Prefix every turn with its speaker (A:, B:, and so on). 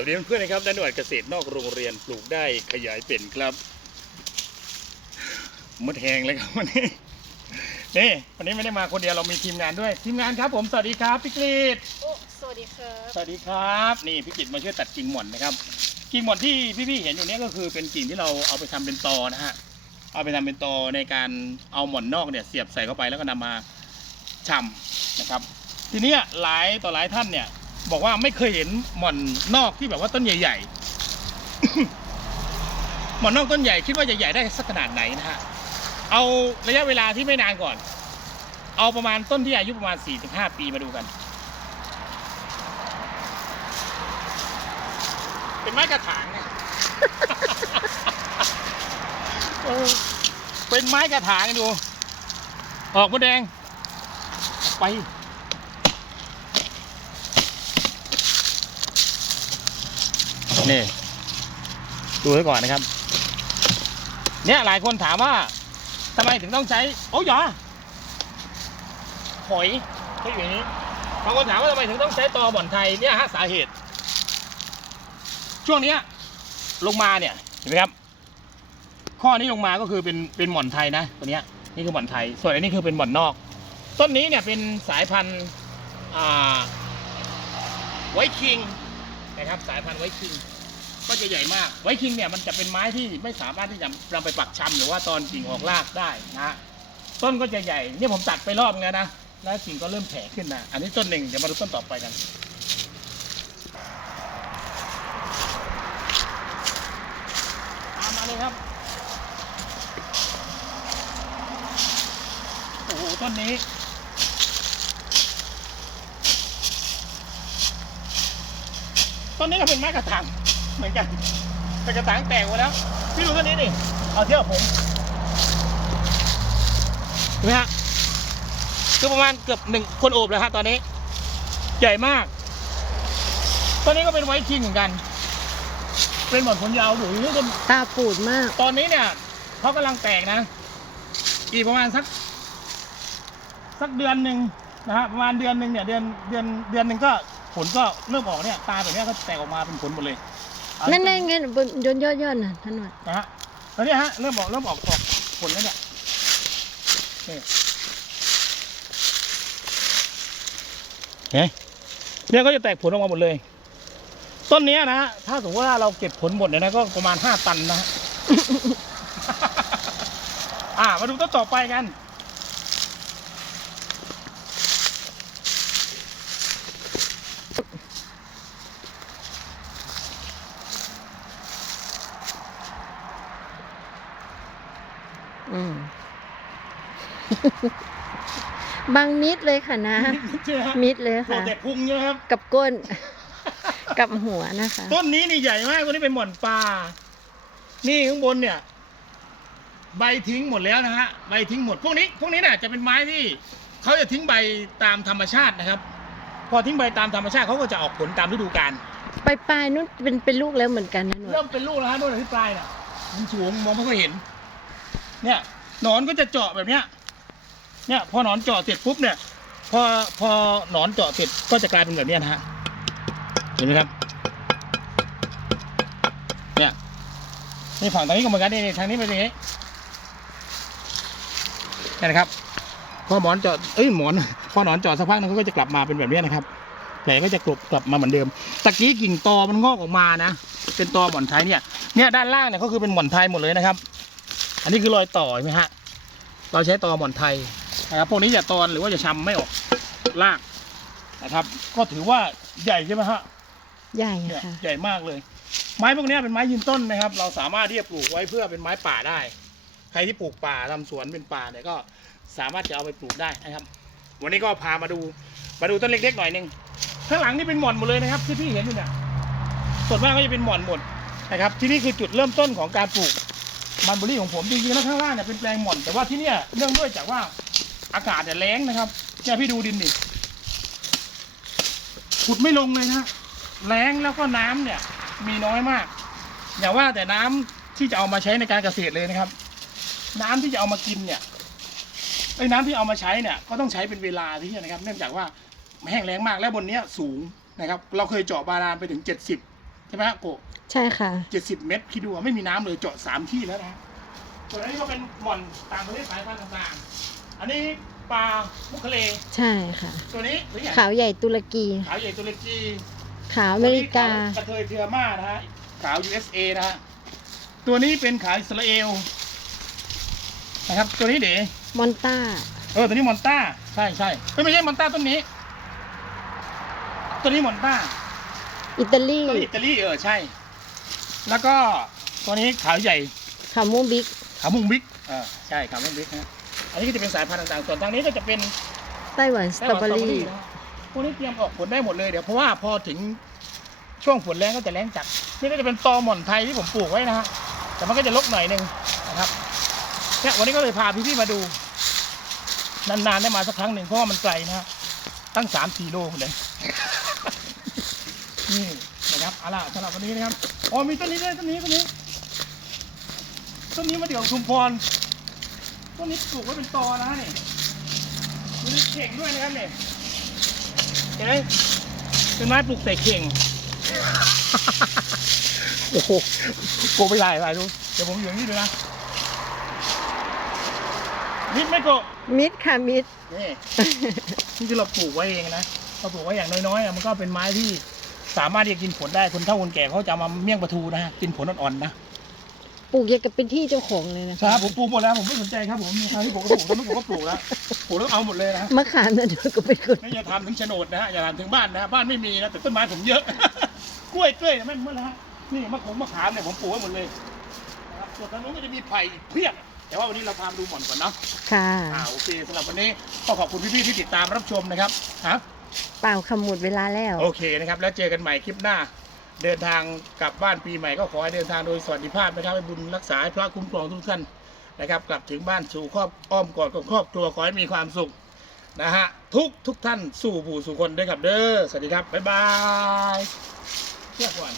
A: วัสดีเพื่อนๆนะครับด้านหน่วยเกษตรนอกโรงเรียนปลูกได้ขยายเป็นครับมดแหงเลยครับวันนี้นี่วันนี้ไม่ได้มาคนเดียวเรามีทีมงานด้วยทีมงานครับ ผมสวัสดีครับพี่กฤษ
B: โอ้สวัสดีครับ
A: สวัสดีครับ นี่พี่กฤษมาช่วยตัดกิ่งหม่อนนะครับ กิ่งหม่อนที่พี่ๆเห็นอยู่เนี้ก็คือเป็นกิ่งที่เราเอาไปทำเป็นตอนะฮะเอาไปทำเป็นตอในการเอาหม่อนนอกเนี่ยเสียบใส่เข้าไปแล้วก็นำมาชำนะครับ ทีเนี้ยหลายต่อหลายท่านเนี่ย บอกว่าไม่เคยเห็นหม่อนนอกที่แบบว่าต้นใหญ่ ๆ หม่อนนอกต้นใหญ่คิดว่าจะใหญ่ได้สักขนาดไหนนะฮะเอาระยะเวลาที่ไม่นานก่อน เอาประมาณต้นที่อายุประมาณ 45 ปีมาดูกัน เป็นไม้กระถางเนี่ยเป็นไม้กระถางดู ออกมดแดง ไป นี่ดูไว้ก่อนนะครับ เนี่ยหลายคนถามว่าทำไมถึงต้องใช้โอ้ยหยอหอยก็อยู่นี้บางคนถามว่าทำไมถึงต้องใช้ตอบ่อนไทยเนี่ยฮะสาเหตุ ช่วงเนี้ยลงมาเนี่ยเห็นไหมครับ ข้อนี้ลงมาก็คือเป็นเป็นหม่อนไทยนะตัวเนี้ยนี่คือหม่อนไทย ส่วนอันนี้คือเป็นหม่อนนอก ต้นนี้เนี่ยเป็นสายพันธุ์อ่าไวคิงนะครับสายพันธุ์ไวคิง ก็จะใหญ่มาก ไวคิงเนี่ยมันจะเป็นไม้ที่ไม่สามารถที่จะนำไปปักชำหรือว่าตอนกิ่งออกรากได้นะ ต้นก็จะใหญ่เนี่ยผมตัดไปรอบนึงแล้วนะแล้วกิ่งก็เริ่มแผ่ขึ้นนะอันนี้ต้นหนึ่งเดี๋ยวมาดูต้นต่อไปกันตามมาเลยครับโอ้โหต้นนี้ต้นนี้ก็เป็นไม้กระถาง เหมือนกันแต่กระถางแตกหมดแล้ว พี่ดูต้นนี้ดิเอาเทียบกับผมเห็นไหมฮะคือประมาณเกือบหนึ่งคนโอบแล้วฮะตอนนี้ ใหญ่มากต้นนี้ก็เป็นไวท์คิงเหมือนกัน เป็นหมอนขนยาวหรือต้น
B: ตาปูดมาก
A: ตอนนี้เนี่ยเขากำลังแตกนะ อีกประมาณสัก สักเดือนหนึ่งนะฮะประมาณเดือนหนึ่งเนี่ยเดือนเดือนเดือนหนึ่งก็ผลก็เริ่มออกเนี่ยตาแบบเนี้ยก็แตกออกมาเป็นผลหมดเลย
B: นั่นไงไงบนยนยอดยอดน่ะท่านหน่อย
A: นะฮะแล้วเนี่ยฮะเริ่มออกเริ่มออกออกผลแล้วเนี่ยนี่เห็นไหมเนี่ยก็จะแตกผลออกมาหมดเลย ต้นเนี้ยนะฮะถ้าสมมติว่าเราเก็บผลหมดเนี่ยนะก็ประมาณห้าตันนะฮะ อ่ามาดูต้นต่อไปกัน
B: บางมิดเลยค่ะนะ
A: ใช่ไหมฮะ
B: มิดเลย
A: โผล่
B: ค่ะ
A: แต่พุงใช่ไหมครับ
B: กับก้น กับหัวนะคะ
A: ต้นนี้นี่ใหญ่มากต้นนี้เป็นหม่อนปลา นี่ข้างบนเนี่ย ใบทิ้งหมดแล้วนะฮะ ใบทิ้งหมด พวกนี้ พวกนี้เนี่ยจะเป็นไม้ที่เขาจะทิ้งใบตามธรรมชาตินะครับ พอทิ้งใบตามธรรมชาติเขาก็จะออกผลตามฤดูกาล
B: ปลายปลายๆนู้นเป็นเป็นลูกแล้วเหมือนกันนะหน่อย
A: เริ่มเป็นลูกแล้วฮะโน่นที่ปลายน่ะมันสูงมองไม่ค่อยเห็น เนี่ยหนอนก็จะเจาะแบบเนี้ย เนี่ยพอหนอนเจาะเสร็จปุ๊บเนี่ยพอพอหนอนเจาะเสร็จก็จะกลายเป็นแบบนี้นะฮะเห็นไหมครับ เนี่ยนี่ฝั่งตรงนี้ก็เหมือนกันนี่นี่ทางนี้เป็นอย่างนี้นี่นะครับ พอหมอนเจาะเอ้ยหมอน พอหนอนเจาะสักพักนึงก็จะกลับมาเป็นแบบนี้นะครับแผลก็จะกลับกลับมาเหมือนเดิมตะกี้กิ่งตอมันงอกออกมานะเป็นตอหมอนไทยเนี่ยเนี่ยด้านล่างเนี่ยก็คือเป็นหมอนไทยหมดเลยนะครับ อันนี้คือรอยต่อเห็นไหมฮะเราใช้ตอหมอนไทย นะครับพวกนี้จะตอนหรือว่าจะชำไม่ออกรากนะครับ ก็ถือว่าใหญ่ใช่ไหมฮะ
B: ใหญ่
A: เนี่ย
B: ค่ะ
A: ใหญ่มากเลย ไม้พวกเนี้ยเป็นไม้ยืนต้นนะครับ เราสามารถที่จะปลูกไว้เพื่อเป็นไม้ป่าได้ ใครที่ปลูกป่าทำสวนเป็นป่าเนี่ยก็สามารถจะเอาไปปลูกได้นะครับ วันนี้ก็พามาดูมาดูต้นเล็กๆหน่อยหนึงข้างหลังนี่เป็นหม่อนหมดเลยนะครับที่พี่เห็นอยู่เนี่ยส่วนมากก็จะเป็นหม่อนหมดนะครับที่นี่คือจุดเริ่มต้นของการปลูกมันเบอรี่ของผมจริงๆแล้วข้างล่างเนี่ยเป็นแปลงหม่อนแต่ว่าที่เนี่ยเนื่องด้วยจากว่า อากาศเนี่ยแล้งนะครับเนี่ยพี่ดูดินดิขุดไม่ลงเลยนะแล้งแล้วก็น้ำเนี่ย มีน้อยมาก อย่าว่าแต่น้ำที่จะเอามาใช้ในการเกษตรเลยนะครับ น้ำที่จะเอามากินเนี่ยไอ้น้ำที่เอามาใช้เนี่ย ก็ต้องใช้เป็นเวลาที่นะครับ เนื่องจากว่าแห้งแล้งมากและบนเนี้ยสูงนะครับ เราเคยเจาะบาดาลไปถึง70ใช่ไหมฮะโก
B: ใช่ค่ะ
A: เจ็ดสิบเมตรคิดดูว่าไม่มีน้ำเลยเจาะสามที่แล้วนะฮะส่วนอันนี้ก็เป็นหม่อนต่างประเทศสายพันธุ์ต่างๆ อันนี้ปลามุกทะเล
B: ใช่ค่ะ
A: ตัวนี้หรืออย่าง
B: ขาวใหญ่ตุรกี
A: ขาวใหญ่ตุรกี
B: ขาวอเมริกา
A: ตัวนี้ขวกระเทยเทือม่านะฮะขาว USA นะฮะตัวนี้เป็นขาวอิสราเอลนะครับตัวนี้เด๋
B: มอนต้า
A: เออตัวนี้มอนต้าใช่ใช่เอ้ยไม่ใช่มอนต้าต้นนี้ ตัวนี้มอนต้า
B: อิตาลี
A: ตัวนี้อิตาลีเออใช่ แล้วก็ตัวนี้ขาวใหญ่
B: ขาวม่วงบิ๊ก
A: ขาวมุงบิ๊กเออใช่ขาวมุงบิ๊กนะ อันนี้ก็จะเป็นสายพันธุ์ต่างๆ ส่วนทางนี้ก็จะเป็น
B: ไต้หวันส
A: ไต้
B: ตร
A: ห
B: อ
A: วัน
B: เบอ
A: สตรอเบอ
B: รี่
A: รี่ นะพวกนี้เตรียมออกผลได้หมดเลยเดี๋ยวเพราะว่าพอถึงช่วงฝนแรงก็จะแรงจัดนี่ก็จะเป็นตอหม่อนไทยที่ผมปลูกไว้นะฮะแต่มันก็จะลกหน่อยหนึงนะครับเนี่ยวันนี้ก็เลยพาพี่ๆมาดู นานๆได้มาสักครั้งหนึ่งเพราะว่ามันไกลนะฮะตั้งสามสี่โลเลย นี่นะครับเอาล่ะสำหรับวันนี้นะครับอ๋อมีต้นนี้ด้วยต้นนี้ต้นนี้ต้นนี้มาเดี๋ยวชุมพร ต้นนี้ปลูกไว้เป็นตอนะฮะนี่มีเข่งด้วยนะครับเนี่ยเห็นไหมเป็นไม้ปลูกใส่เข่งโอ้โหโกไปถ่ายถ่ายดูเดี๋ยวผมอยู่อย่างนี้ดูนะนิดไหม่โก
B: มิดค่ะมิด
A: นี่ นี่คือเราปลูกไว้เองนะเราปลูกไว้อย่างน้อยๆอะมันก็เป็นไม้ที่สามารถที่จะกินผลได้คนเฒ่าคนแก่เขาจะเอามาเมี่ยงปลาทูนะฮะกินผลอ่อนๆนะ
B: ปลูกยังกับเป็นที่เจ้าของเลยนะ
A: ครั
B: คะ
A: บผมปลูกหมดแล้วผมไม่สนใจครับผมมีใครที่ผมก็ปลูกตอนนั้นผมก็ปลูกแล้วปลูกแล้วเอาหมดเลยนะ
B: มะขามนั่นด้วยก็เป็นคน
A: ไม่อย่าทำถึงโฉนดนะฮะอย่าทำถึงบ้านนะฮะบ้านไม่มีนะแต่ต้นไม้ผมเยอะ กล้วยกล้วยเนี่ยไม่เมื่อแล้วฮะนี่มะขงมะขามเนี่ยผมปลูกไว้หมดเลยนะครับส่วนทางนู้นก็จะมีไผ่อีกเพียบแต่ว่าวันนี้เราพามาดูหม่อนก่อนเนาะ
B: ค่ะ
A: อ่าโอเคสำหรับวันนี้ก็ขอบคุณพี่ๆที่ติดตามรับชมนะครับฮะ
B: เปล่าขมุดเวลาแล้ว
A: โอเคนะครับแล้วเจอกันใหม่คลิปหน้า เดินทางกลับบ้านปีใหม่ก็ขอให้เดินทางโดยสวัสดิภาพนะครับให้บุญรักษาให้พระคุ้มครองทุกท่านนะครับ กลับถึงบ้านสู่ครอบอ้อมกอดของครอบครัวขอให้มีความสุขนะฮะทุกทุกท่านสู่ผู้สู่คนด้วยครับเด้อสวัสดีครับบ๊ายบายเที่ยวก่อน